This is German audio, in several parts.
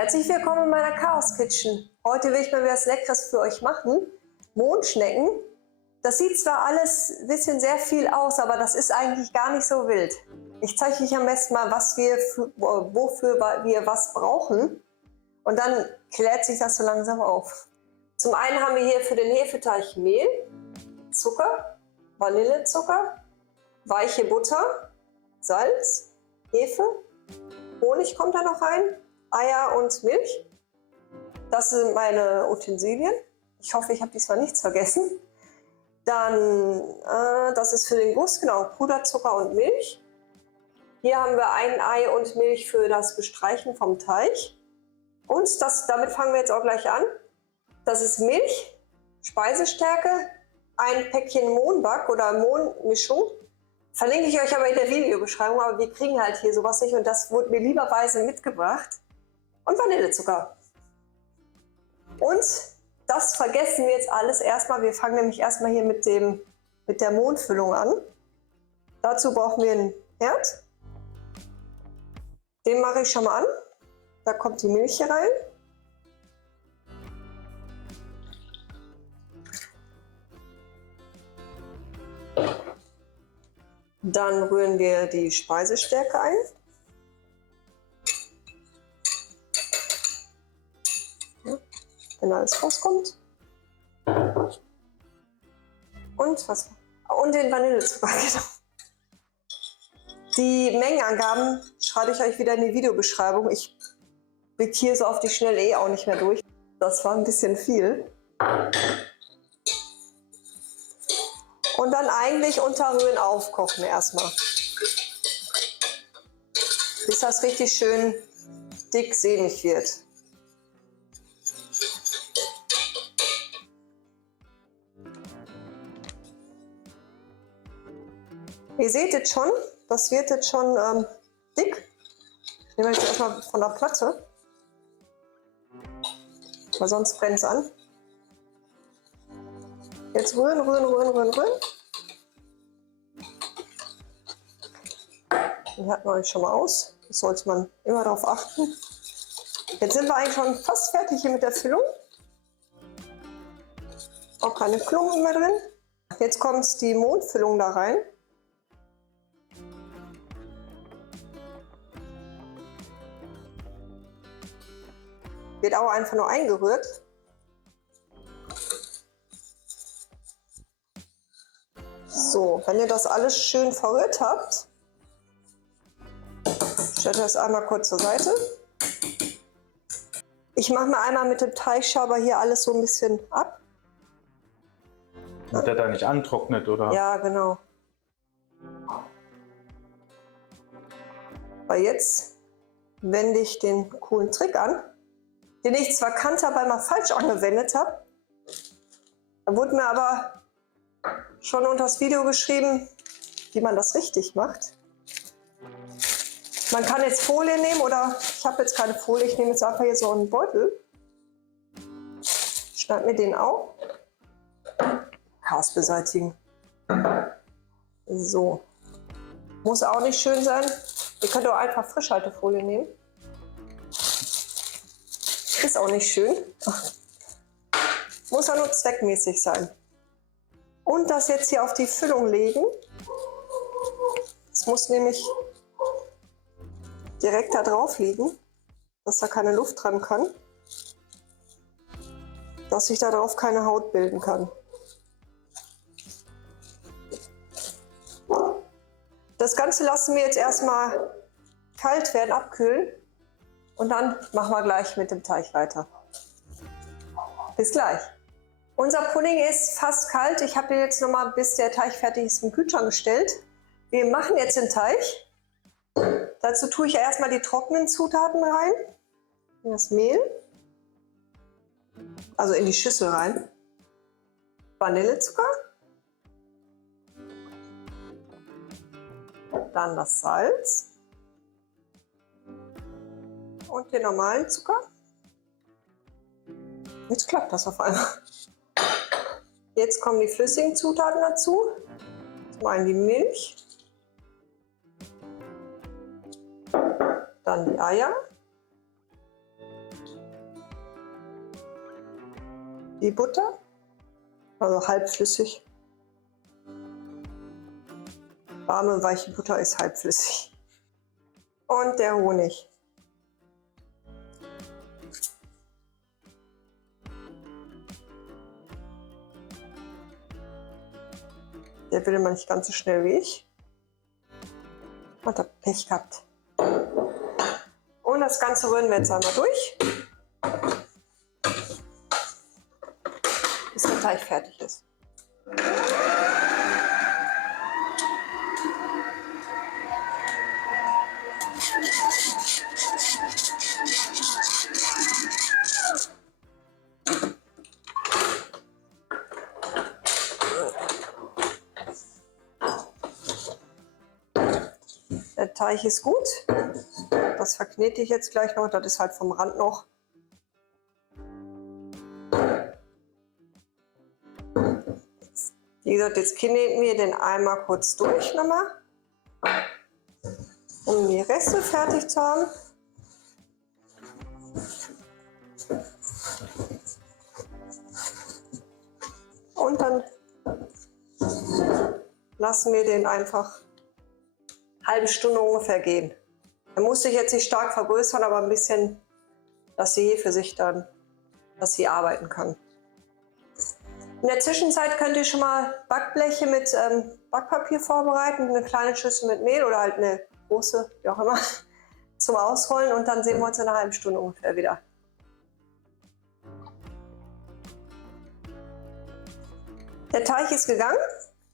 Herzlich willkommen in meiner Chaos Kitchen. Heute will ich mal was Leckeres für euch machen. Mondschnecken. Das sieht zwar alles ein bisschen sehr viel aus, aber das ist eigentlich gar nicht so wild. Ich zeige euch am besten mal, wofür wir was brauchen. Und dann klärt sich das so langsam auf. Zum einen haben wir hier für den Hefeteig Mehl, Zucker, Vanillezucker, weiche Butter, Salz, Hefe, Honig kommt da noch rein, Eier und Milch. Das sind meine Utensilien. Ich hoffe, ich habe diesmal nichts vergessen. Dann, das ist für den Guss, genau, Puderzucker und Milch. Hier haben wir ein Ei und Milch für das Bestreichen vom Teig. Und damit fangen wir jetzt auch gleich an. Das ist Milch, Speisestärke, ein Päckchen Mohnback oder Mohnmischung. Verlinke ich euch aber in der Videobeschreibung, aber wir kriegen halt hier sowas nicht und das wurde mir lieberweise mitgebracht. Und Vanillezucker. Und das vergessen wir jetzt alles erstmal. Wir fangen nämlich erstmal hier mit der Mondfüllung an. Dazu brauchen wir einen Herd. Den mache ich schon mal an. Da kommt die Milch hier rein. Dann rühren wir die Speisestärke ein. Ja, wenn alles rauskommt. Und den Vanillezucker, genau. Die Mengenangaben schreibe ich euch wieder in die Videobeschreibung. Ich blicke hier so auf die Schnelle auch nicht mehr durch. Das war ein bisschen viel. Und dann eigentlich unterrühren, aufkochen erstmal. Bis das richtig schön dick sämig wird. Ihr seht jetzt schon, das wird jetzt schon dick. Ich nehme jetzt erstmal von der Platte, weil sonst brennt es an. Jetzt rühren, rühren, rühren, rühren, rühren. Den hatten wir euch schon mal aus. Das sollte man immer darauf achten. Jetzt sind wir eigentlich schon fast fertig hier mit der Füllung. Auch keine Klumpen mehr drin. Jetzt kommt die Mondfüllung da rein. Wird auch einfach nur eingerührt. So, wenn ihr das alles schön verrührt habt, stellt das einmal kurz zur Seite. Ich mache mir einmal mit dem Teigschaber hier alles so ein bisschen ab. Damit der da nicht antrocknet, oder? Ja, genau. Weil jetzt wende ich den coolen Trick an, den ich zwar kannte, aber mal falsch angewendet habe. Da wurde mir aber schon unter das Video geschrieben, wie man das richtig macht. Man kann jetzt Folie nehmen oder ich habe jetzt keine Folie, ich nehme jetzt einfach hier so einen Beutel. Schneide mir den auf. Chaos beseitigen. So. Muss auch nicht schön sein. Ihr könnt auch einfach Frischhaltefolie nehmen. Ist auch nicht schön. Muss auch nur zweckmäßig sein. Und das jetzt hier auf die Füllung legen. Es muss nämlich direkt da drauf liegen, dass da keine Luft dran kann. Dass sich da drauf keine Haut bilden kann. Das Ganze lassen wir jetzt erstmal kalt werden, abkühlen. Und dann machen wir gleich mit dem Teig weiter. Bis gleich. Unser Pudding ist fast kalt. Ich habe ihn jetzt noch mal, bis der Teig fertig ist, im Kühlschrank gestellt. Wir machen jetzt den Teig. Dazu tue ich erstmal die trockenen Zutaten rein. Das Mehl. Also in die Schüssel rein. Vanillezucker. Dann das Salz. Und den normalen Zucker. Jetzt klappt das auf einmal. Jetzt kommen die flüssigen Zutaten dazu. Zum einen die Milch. Dann die Eier. Die Butter, also halbflüssig. Warme, weiche Butter ist halbflüssig. Und der Honig. Der will immer nicht ganz so schnell wie ich. Und hab Pech gehabt. Und das Ganze rühren wir jetzt einmal durch, bis der Teig fertig ist. Der Teig ist gut. Das verknete ich jetzt gleich noch. Das ist halt vom Rand noch. Wie gesagt, jetzt kneten wir den einmal kurz durch nochmal, um die Reste fertig zu haben. Und dann lassen wir den einfach eine halbe Stunde ungefähr gehen. Er muss sich jetzt nicht stark vergrößern, aber ein bisschen, dass die Hefe sich dann, dass sie arbeiten kann. In der Zwischenzeit könnt ihr schon mal Backbleche mit Backpapier vorbereiten, eine kleine Schüssel mit Mehl oder halt eine große, wie auch immer, zum Ausrollen, und dann sehen wir uns in einer halben Stunde ungefähr wieder. Der Teig ist gegangen,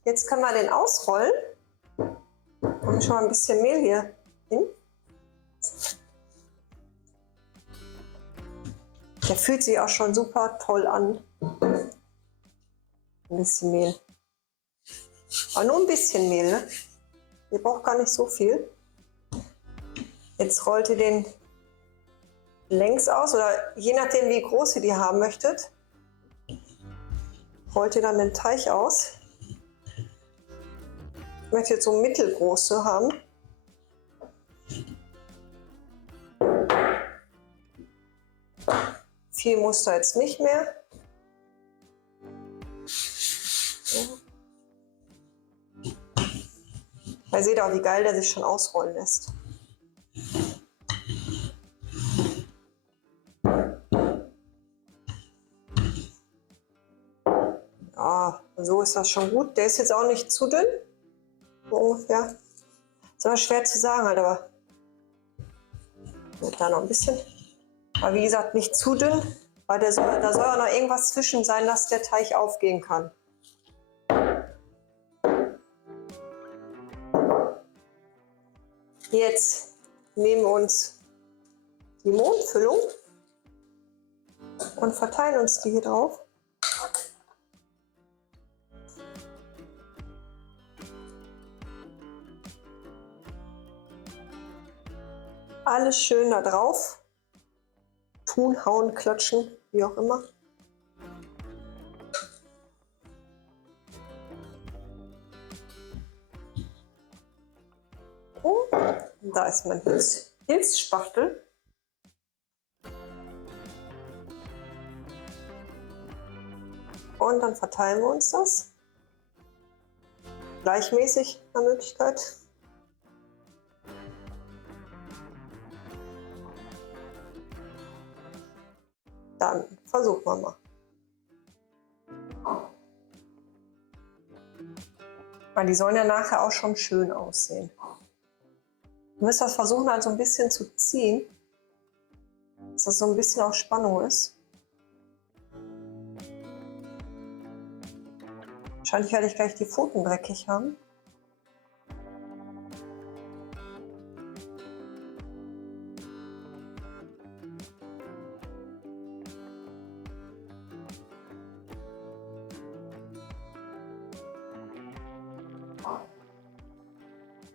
jetzt können wir den ausrollen. Und schon mal ein bisschen Mehl hier hin. Der fühlt sich auch schon super toll an. Ein bisschen Mehl. Aber nur ein bisschen Mehl, ne? Ihr braucht gar nicht so viel. Jetzt rollt ihr den längs aus, oder je nachdem wie groß ihr die haben möchtet, rollt ihr dann den Teig aus. Ich möchte jetzt so mittelgroße haben. Viel muss da jetzt nicht mehr. So. Ihr seht auch, wie geil der sich schon ausrollen lässt. Ja, so ist das schon gut. Der ist jetzt auch nicht zu dünn. So ungefähr. Ist aber schwer zu sagen halt, aber da noch ein bisschen. Aber wie gesagt, nicht zu dünn, weil da soll auch noch irgendwas zwischen sein, dass der Teig aufgehen kann. Jetzt nehmen wir uns die Mondfüllung und verteilen uns die hier drauf. Alles schön da drauf. Tun, hauen, klatschen, wie auch immer. Oh, da ist mein Hilfsspachtel. Und dann verteilen wir uns das. Gleichmäßig nach Möglichkeit. Dann versuchen wir mal. Weil die sollen ja nachher auch schon schön aussehen. Ihr müsst das versuchen, halt so ein bisschen zu ziehen, dass das so ein bisschen auf Spannung ist. Wahrscheinlich werde ich gleich die Pfoten dreckig haben.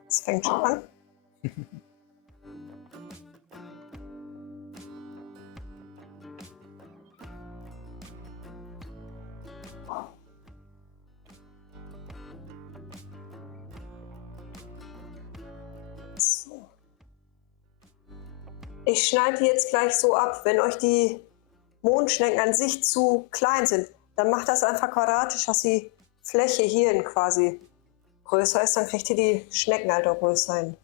Es fängt schon an. So. Ich schneide die jetzt gleich so ab, wenn euch die Mondschnecken an sich zu klein sind, dann macht das einfach quadratisch, dass die Fläche hierhin quasi größer ist. Dann kriegt ihr die Schnecken halt auch größer hin.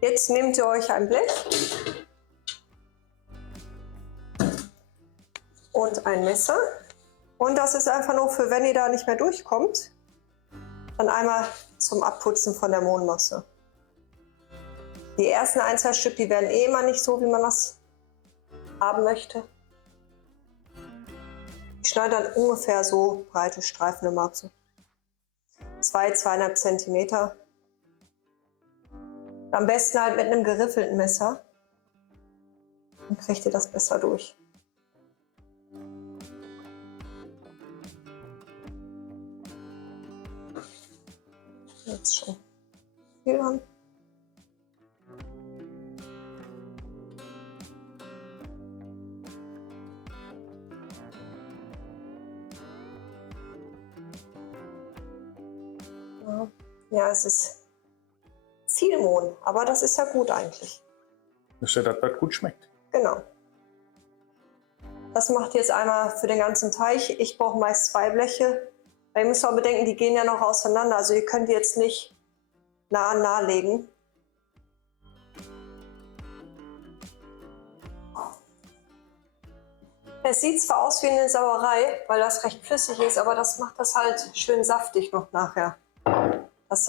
Jetzt nehmt ihr euch ein Blech und ein Messer. Und das ist einfach nur für, wenn ihr da nicht mehr durchkommt, dann einmal zum Abputzen von der Mondmasse. Die ersten 1, 2 Stück, die werden eh immer nicht so, wie man das haben möchte. Ich schneide dann ungefähr so breite Streifen immer ab. So 2, 2,5 Zentimeter. Am besten halt mit einem geriffelten Messer. Dann kriegt ihr das besser durch. Jetzt schon viel an. Ja, es ist viel Mohn, aber das ist ja gut eigentlich. Das ist ja das, was gut schmeckt. Genau. Das macht ihr jetzt einmal für den ganzen Teich. Ich brauche meist 2 Bleche. Weil ihr müsst auch bedenken, die gehen ja noch auseinander. Also ihr könnt die jetzt nicht nah an nah legen. Es sieht zwar aus wie eine Sauerei, weil das recht flüssig ist, aber das macht das halt schön saftig noch nachher. Dass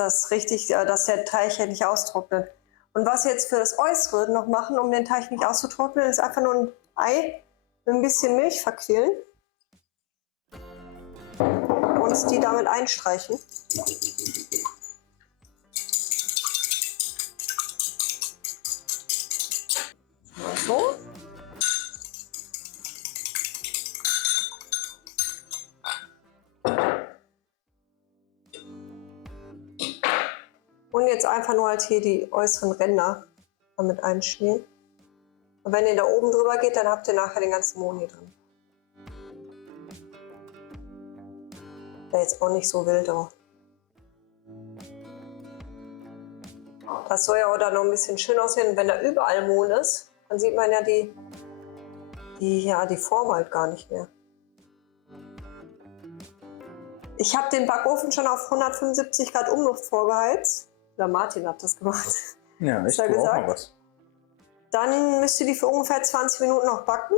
der Teig ja nicht austrocknet. Und was wir jetzt für das Äußere noch machen, um den Teig nicht auszutrocknen, ist einfach nur ein Ei mit ein bisschen Milch verquirlen und die damit einstreichen. So. Und jetzt einfach nur halt hier die äußeren Ränder damit einschmieren. Und wenn ihr da oben drüber geht, dann habt ihr nachher den ganzen Mohn hier drin. Der jetzt auch nicht so wild, aber das soll ja auch da noch ein bisschen schön aussehen. Und wenn da überall Mohn ist, dann sieht man ja die Form halt gar nicht mehr. Ich habe den Backofen schon auf 175 Grad Umluft vorgeheizt. Oder Martin hat das gemacht. Ja, ich tue auch mal was. Dann müsst ihr die für ungefähr 20 Minuten noch backen.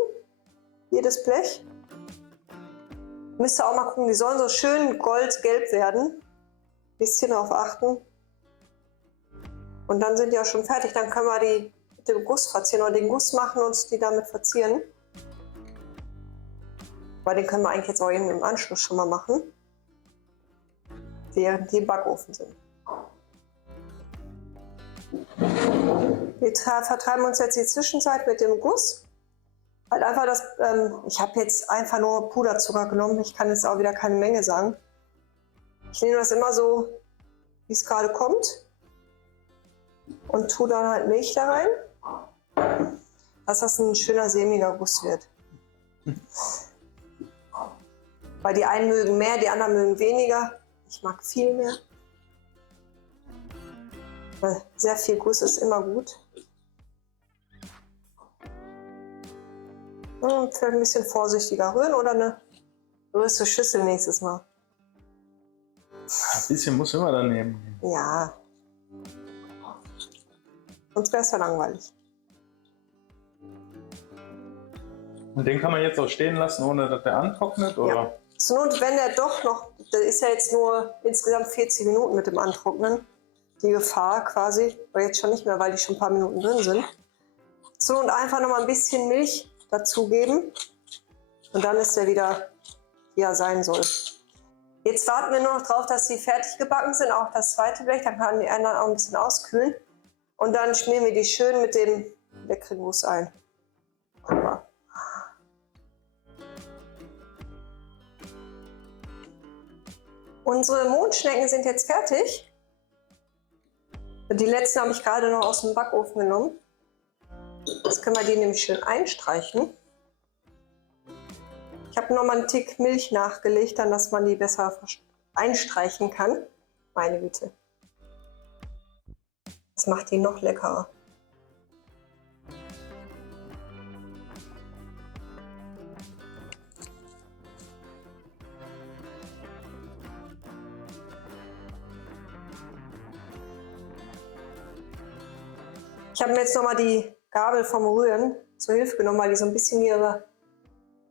Jedes Blech. Müsst ihr auch mal gucken, die sollen so schön goldgelb werden. Bisschen darauf achten. Und dann sind die auch schon fertig. Dann können wir die mit dem Guss verzieren oder den Guss machen und die damit verzieren. Weil den können wir eigentlich jetzt auch eben im Anschluss schon mal machen. Während die im Backofen sind. Wir vertreiben uns jetzt die Zwischenzeit mit dem Guss. Halt einfach ich habe jetzt einfach nur Puderzucker genommen. Ich kann jetzt auch wieder keine Menge sagen. Ich nehme das immer so, wie es gerade kommt. Und tue dann halt Milch da rein. Dass das ein schöner sämiger Guss wird. Weil die einen mögen mehr, die anderen mögen weniger. Ich mag viel mehr. Weil sehr viel Guss ist immer gut. Und vielleicht ein bisschen vorsichtiger rühren oder eine größere Schüssel nächstes Mal. Ein bisschen muss immer daneben. Ja. Sonst wäre es ja langweilig. Und den kann man jetzt auch stehen lassen, ohne dass der antrocknet? Oder? Ja. Zur Not, wenn der doch noch, das ist ja jetzt nur insgesamt 40 Minuten mit dem Antrocknen, die Gefahr quasi, aber jetzt schon nicht mehr, weil die schon ein paar Minuten drin sind. Zur Not einfach noch mal ein bisschen Milch dazugeben und dann ist der wieder, wie er sein soll. Jetzt warten wir nur noch drauf, dass sie fertig gebacken sind, auch das zweite Blech, dann kann die anderen auch ein bisschen auskühlen. Und dann schmieren wir die schön mit dem leckeren Guss ein. Guck mal. Unsere Mondschnecken sind jetzt fertig. Die letzten habe ich gerade noch aus dem Backofen genommen. Jetzt können wir die nämlich schön einstreichen. Ich habe noch mal einen Tick Milch nachgelegt, dann dass man die besser einstreichen kann. Meine Güte. Das macht die noch leckerer. Ich habe mir jetzt nochmal die Gabel vom Rühren zur Hilfe genommen, weil die so ein bisschen hier über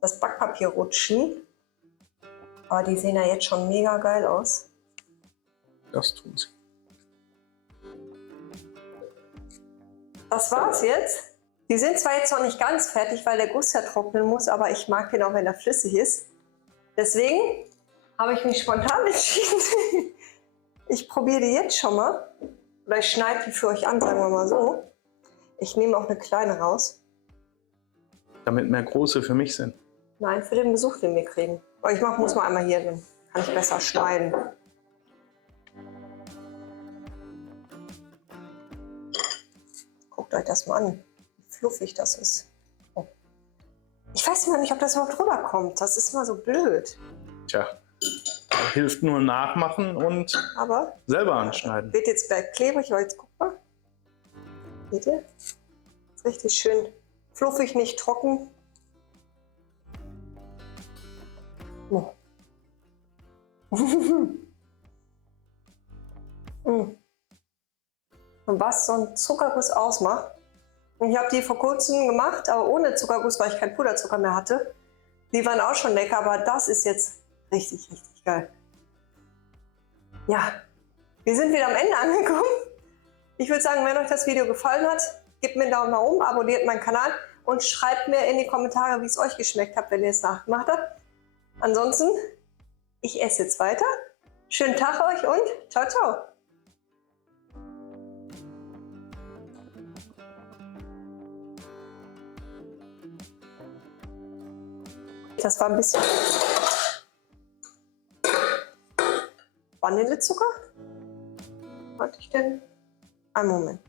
das Backpapier rutschen. Aber die sehen ja jetzt schon mega geil aus. Das tun sie. Das war's jetzt. Die sind zwar jetzt noch nicht ganz fertig, weil der Guss ja trocknen muss, aber ich mag den auch, wenn er flüssig ist. Deswegen habe ich mich spontan entschieden. Ich probiere die jetzt schon mal. Oder ich schneide die für euch an, sagen wir mal so. Ich nehme auch eine kleine raus. Damit mehr große für mich sind. Nein, für den Besuch, den wir kriegen. Aber ich muss mal einmal hier, dann kann ich besser schneiden. Guckt euch das mal an, wie fluffig das ist. Oh. Ich weiß immer nicht, ob das überhaupt rüberkommt. Das ist immer so blöd. Tja, hilft nur nachmachen und Aber selber anschneiden. wird jetzt gleich klebrig, aber jetzt guck mal. Seht ihr? Ist richtig schön fluffig, nicht trocken. Oh. Und was so ein Zuckerguss ausmacht. Und ich habe die vor kurzem gemacht, aber ohne Zuckerguss, weil ich keinen Puderzucker mehr hatte. Die waren auch schon lecker, aber das ist jetzt richtig, richtig geil. Ja, wir sind wieder am Ende angekommen. Ich würde sagen, wenn euch das Video gefallen hat, gebt mir einen Daumen nach oben, abonniert meinen Kanal und schreibt mir in die Kommentare, wie es euch geschmeckt hat, wenn ihr es nachgemacht habt. Ansonsten, ich esse jetzt weiter. Schönen Tag euch und ciao, ciao. Das war ein bisschen Vanillezucker. Warte ich denn? Einen Moment.